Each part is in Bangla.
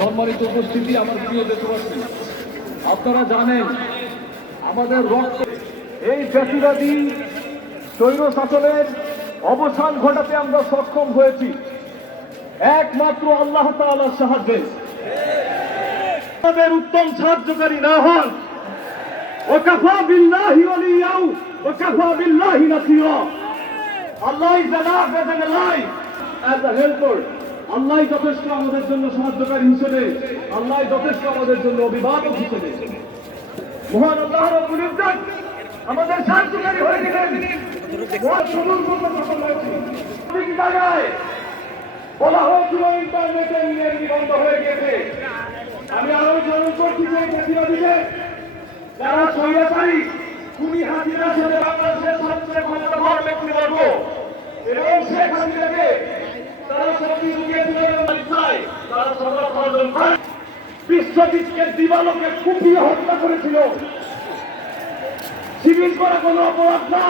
সম্মানিত উপস্থিতি, আমার প্রিয় দেশবাসী, আপনারা জানেন, আমাদের রক্ত এই জাতিবাদী স্বৈর শাসনের অবসান ঘটাতে আমরা সক্ষম হয়েছি। একমাত্র আল্লাহ তাআলার সাহায্যে। আমাদের উত্তম সাহায্যকারী না হন, ওকাফা বিল্লাহি ওয়ালিয়াউ, ওকাফা বিল্লাহি Nasira. Allah an ally as a helper Allah যথেষ্ট আমাদের জন্য সাহায্যকারী হিসেবে আল্লাহ যথেষ্ট আমাদের জন্য অভিভাবক হিসেবে মহান আমাদের সাহায্যকারী হয়ে গেলেন হয়ে গেছে আমি আরও স্মরণ যে ছেলে বাংলাদেশের সবচেয়ে বিশ্বজিৎকে দিবালোকে কুপিয়ে হত্যা করেছিল। সিভিল করা কোনো অপরাধ না।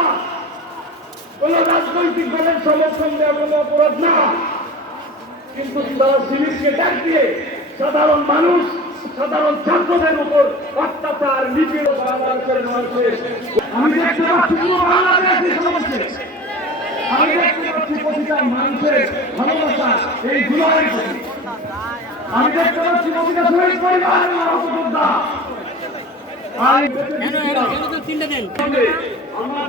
কোন রাজনৈতিক দলের সমর্থন দেওয়া কোনো অপরাধ না। কিন্তু তারা সিভিলকে ডাক দিয়ে সাধারণ মানুষ, সাধারণ ছাত্রদের উপর অত্যাচার, নিপীড়ন বাংলাদেশের মানুষের আমি দেখতে পাচ্ছি পুরো বাংলাদেশ সমস্যা। আমি দেখতে পাচ্ছি প্রতিটা মানুষের ভালোবাসা এই গুলামের প্রতি আমি দেখতে পাচ্ছি প্রতিটা শহীদ পরিবার যোদ্ধা। আমি কেন তিনটা দেন। আমার